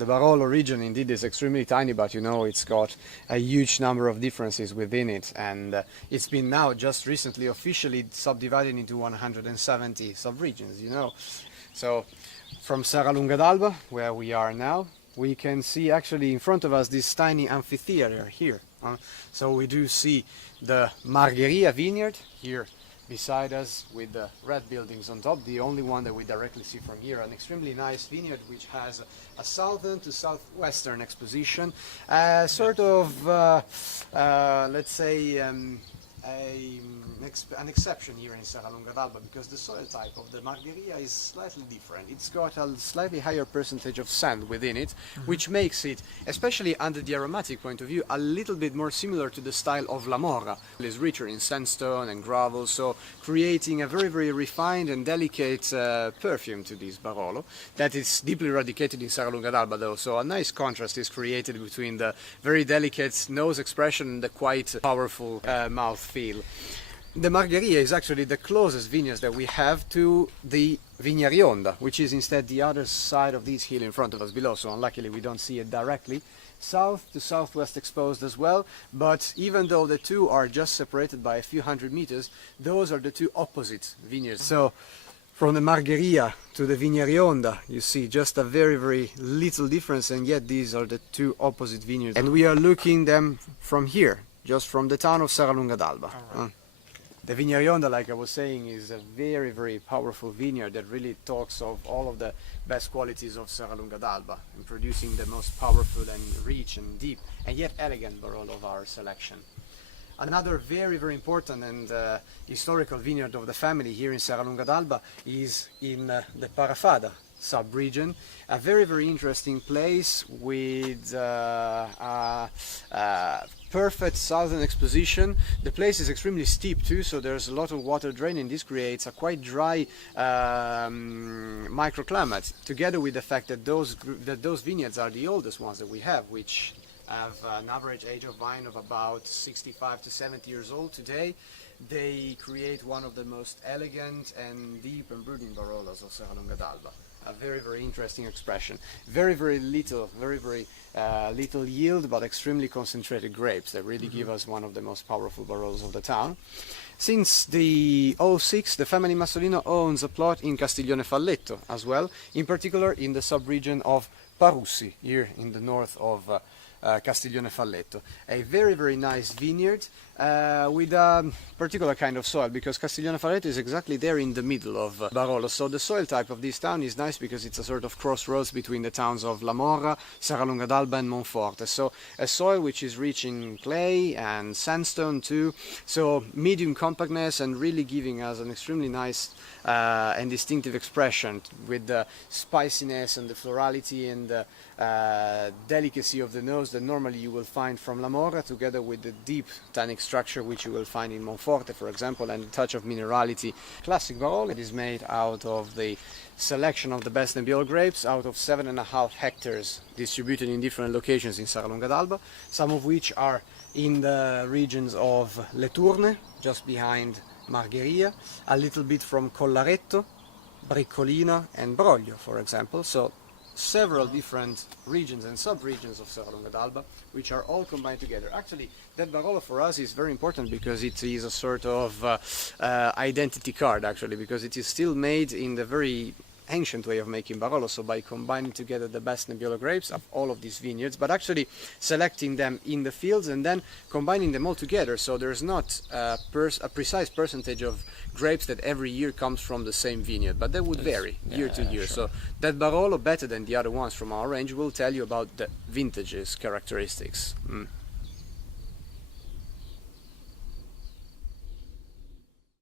The Barolo region indeed is extremely tiny, but you know it's got a huge number of differences within it, and it's been now just recently officially subdivided into 170 sub-regions, you know. So from Serralunga d'Alba, where we are now, we can see actually in front of us this tiny amphitheater here. So we do see the Margheria vineyard here beside us with the red buildings on top, the only one that we directly see from here, an extremely nice vineyard which has a southern to southwestern exposition, sort of, let's say, an exception here in Serralunga d'Alba, because the soil type of the Margheria is slightly different. It's got a slightly higher percentage of sand within it, which makes it, especially under the aromatic point of view, a little bit more similar to the style of La Morra. It is richer in sandstone and gravel, so creating a very, very refined and delicate perfume to this Barolo that is deeply eradicated in Serralunga d'Alba though, so a nice contrast is created between the very delicate nose expression and the quite powerful mouth feel. The Margheria is actually the closest vineyard that we have to the Vignarionda, which is instead the other side of this hill in front of us below, so unluckily we don't see it directly. South to southwest exposed as well, but even though the two are just separated by a few hundred meters, those are the two opposite vineyards. So from the Margheria to the Vignarionda, you see just a very, very little difference, and yet these are the two opposite vineyards. And we are looking them from here, just from the town of Serralunga d'Alba. The Vignarionda, like I was saying, is a very, very powerful vineyard that really talks of all of the best qualities of Serralunga d'Alba in producing the most powerful and rich and deep and yet elegant Barolo of our selection. Another very, very important and historical vineyard of the family here in Serralunga d'Alba is in the Parafada sub-region, a very, very interesting place with perfect southern exposition. The place is extremely steep too, so there's a lot of water draining. This creates a quite dry microclimate, together with the fact that those vineyards are the oldest ones that we have, which have an average age of vine of about 65 to 70 years old today. They create one of the most elegant and deep and brooding Barolos of Serralunga d'Alba. A very, very interesting expression. Very, very little yield, but extremely concentrated grapes that really give us one of the most powerful Barolos of the town. Since the 06, the family Massolino owns a plot in Castiglione Falletto as well, in particular in the sub-region of Parussi, here in the north of Castiglione Falletto. A very, very nice vineyard with a particular kind of soil, because Castiglione Falletto is exactly there in the middle of Barolo. So the soil type of this town is nice because it's a sort of crossroads between the towns of La Morra, Serralunga d'Alba and Monforte. So a soil which is rich in clay and sandstone too, so medium compactness and really giving us an extremely nice and distinctive expression with the spiciness and the florality and the delicacy of the nose that normally you will find from La Morra, together with the deep tannic structure which you will find in Monforte, for example, and a touch of minerality. Classic Barolo. It is made out of the selection of the best Nebbiolo grapes out of 7.5 hectares distributed in different locations in Serralunga d'Alba, some of which are in the regions of Le Tourne, just behind Margheria, a little bit from Collaretto, Briccolina and Broglio, for example. So several different regions and sub-regions of Serralunga d'Alba, which are all combined together. Actually, that Barolo for us is very important because it is a sort of identity card, actually, because it is still made in the very ancient way of making Barolo, so by combining together the best Nebbiolo grapes of all of these vineyards, but actually selecting them in the fields and then combining them all together, so there's not a precise percentage of grapes that every year comes from the same vineyard, but that would vary year to year. Sure. So that Barolo, better than the other ones from our range, will tell you about the vintage's characteristics.